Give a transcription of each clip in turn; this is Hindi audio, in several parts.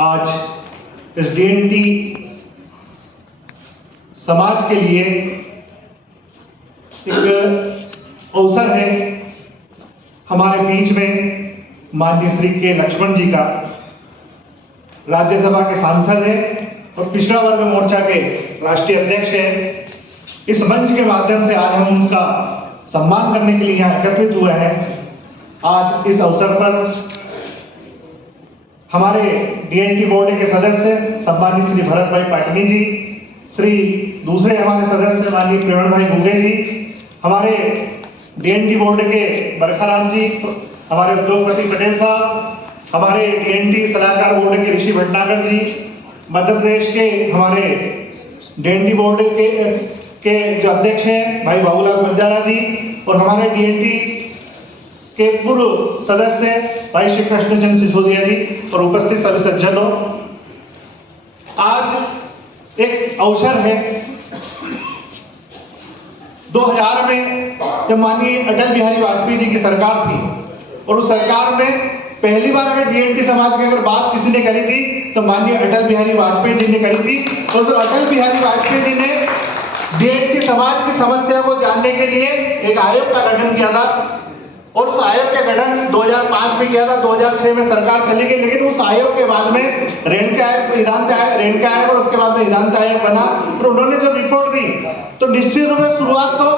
आज इस डीएनटी समाज के लिए एक अवसर है। हमारे बीच में माननीय श्री के लक्ष्मण जी का राज्यसभा के सांसद है और पिछड़ा वर्ग मोर्चा के राष्ट्रीय अध्यक्ष है। इस मंच के माध्यम से आज हम उनका सम्मान करने के लिए यहाँ एकत्रित हुए हैं। आज इस अवसर पर हमारे डीएनटी बोर्ड के सदस्य सम्मानित श्री भरत भाई पाटनी जी, श्री दूसरे हमारे सदस्य माननीय प्रवीण भाई गुगे जी, हमारे डीएनटी बोर्ड के बरखाराम जी, हमारे उद्योगपति पटेल साहब, हमारे डीएनटी सलाहकार बोर्ड के ऋषि भटनागर जी, मध्य प्रदेश के हमारे डीएनटी बोर्ड के जो अध्यक्ष हैं भाई बाबूलाल बंजारा जी, और हमारे डीएनटी के पूर्व सदस्य भाई श्री कृष्णचंद्र सिसोदिया जी और उपस्थित सभी सज्जनों, आज एक अवसर है। 2000 में जब माननीय अटल बिहारी वाजपेयी जी की सरकार थी और उस सरकार में पहली बार अगर डीएनटी समाज की अगर बात किसी ने करी थी तो माननीय अटल बिहारी वाजपेयी जी ने करी थी। और उस अटल बिहारी वाजपेयी जी ने डीएनटी समाज की समस्या को जानने के लिए एक आयोग का गठन किया था और उस आयोग का गठन 2005 में किया था। 2006 में सरकार चली गई, लेकिन उस आयोग के बाद में रेणुका आयोग और उसके बाद में ईदांत आयोग बना और उन्होंने जो रिपोर्ट दी तो निश्चित रूप से शुरुआत तो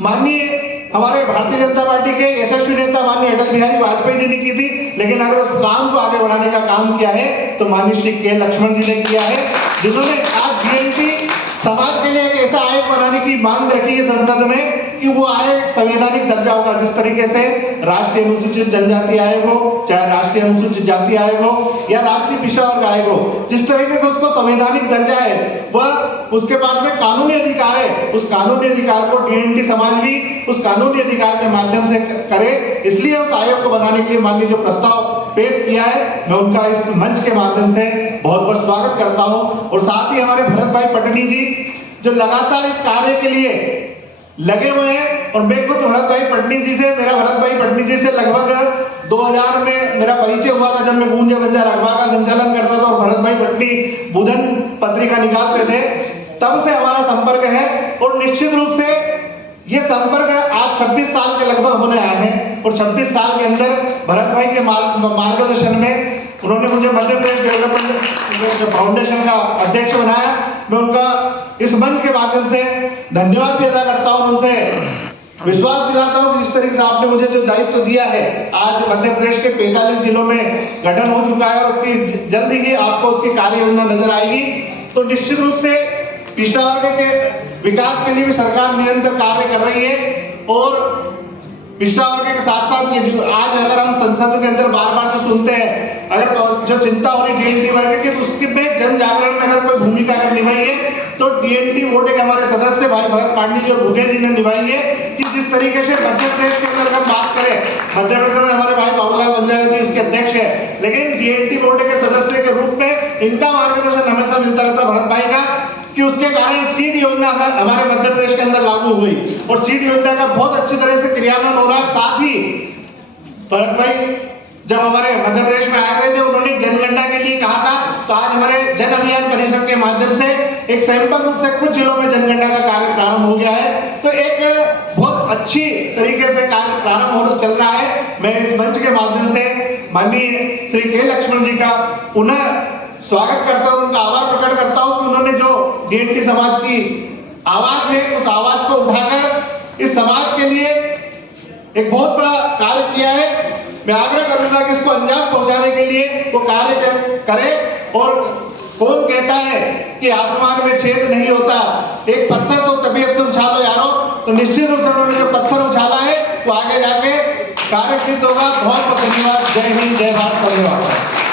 माननीय हमारे भारतीय जनता पार्टी के यशस्वी नेता माननीय अटल बिहारी वाजपेयी जी ने की थी, लेकिन अगर उस काम को आगे बढ़ाने का काम किया है तो माननीय श्री के लक्ष्मण जी ने किया है, जिन्होंने आज डीएनटी समाज के लिए एक ऐसा आयोग बनाने की मांग रखी है संसद में कि वो आयोग संवैधानिक दर्जा होगा। जिस तरीके से राष्ट्रीय अनुसूचित जनजाति आयोग हो, चाहे राष्ट्रीय अनुसूचित जाति आयोग हो या राष्ट्रीय पिछड़ा वर्ग आयोग हो, जिस तरीके से उसको संवैधानिक दर्जा है वह उसके पास में कानूनी अधिकार है, उस कानूनी अधिकार को डीएनटी समाज भी उस कानूनी अधिकार के माध्यम से करे। इसलिए उस आयोग को बनाने के लिए माननीय जो प्रस्ताव पेश किया है मैं उनका इस मंच के माध्यम से बहुत बहुत स्वागत करता हूं। और साथ ही हमारे भरत भाई पटनी जी जो लगातार इस कार्य के लिए लगे हुए हैं, और मैं खुद भरत भाई पटनी जी से लगभग 2000 में मेरा परिचय हुआ था जब मैं गूंजे बंजार अखबार का संचालन करता था और भरत भाई पटनी बुधन पत्रिका निकालते थे, तब से हमारा संपर्क है। और निश्चित रूप से ये संपर्क आज 26 साल के लगभग होने आए हैं और 26 साल के अंदर भरत भाई के मार्गदर्शन में उन्होंने मुझे मध्य प्रदेश डेवलपमेंट फाउंडेशन का अध्यक्ष बनाया। मैं उनका इस मंच के माध्यम से धन्यवाद भी अदा करता हूं, उनसे विश्वास दिलाता हूं कि जिस तरीके से आपने मुझे जो दायित्व दिया है, आज मध्य प्रदेश के 45 जिलों में गठन हो चुका है और उसकी जल्दी ही आपको उसकी कार्य योजना नजर आएगी। तो निश्चित रूप से पिछड़ा वर्ग के विकास के लिए भी सरकार निरंतर कार्य कर रही है और पिछड़ा वर्ग के साथ साथ ये जो आज अगर हम संसद के अंदर बार बार जो सुनते हैं, अगर जो चिंता हो रही डीएनटी वर्ग की, तो उसके में जन जागरण में अगर कोई भूमिका अगर निभाई है तो डीएनटी बोर्ड के हमारे सदस्य भाई भरत पाटनी जी और गुगे जी ने निभाई है। कि जिस तरीके से मध्य प्रदेश के अंदर अगर बात करें, मध्य प्रदेश में हमारे भाई बाबूलाल बंजारा जी उसके अध्यक्ष है, लेकिन डीएनटी बोर्ड के सदस्य के रूप में इनका मार्गदर्शन हमेशा मिलता रहता भरत भाई का, कि उसके कारण सीड योजना हमारे मध्य प्रदेश के अंदर लागू हुई और सीड योजना का बहुत अच्छी तरह से क्रियान्वयन हो रहा है। साथ ही भरत भाई जब हमारे मध्य प्रदेश में आए थे उन्होंने जनगणना के लिए कहा था, तो आज हमारे जन अभियान परिषद के माध्यम से एक सैंपल रूप से कुछ जिलों में जनगणना का कार्य प्रारंभ हो गया है। तो एक बहुत अच्छी तरीके से कार्य प्रारंभ हो चल रहा है। मैं इस मंच के माध्यम से माननीय श्री के लक्ष्मण जी का पुनः स्वागत करता हूं, उनका आभार प्रकट करता हूं कि उन्होंने जो डीएनटी समाज की आवाज है उस आवाज को उठाकर इस समाज के लिए एक बहुत बड़ा कार्य किया है। मैं आग्रह करूंगा कि इसको अंजाम पहुंचाने के लिए वो कार्य करे। और कौन कहता है कि आसमान में छेद नहीं होता, एक पत्थर तो तबीयत से उछालो यारो, तो निश्चित रूप से उन्होंने जो पत्थर उछाला है वो आगे जाके कार्य सिद्ध होगा। बहुत बहुत धन्यवाद। जय हिंद, जय भारत, धन्यवाद।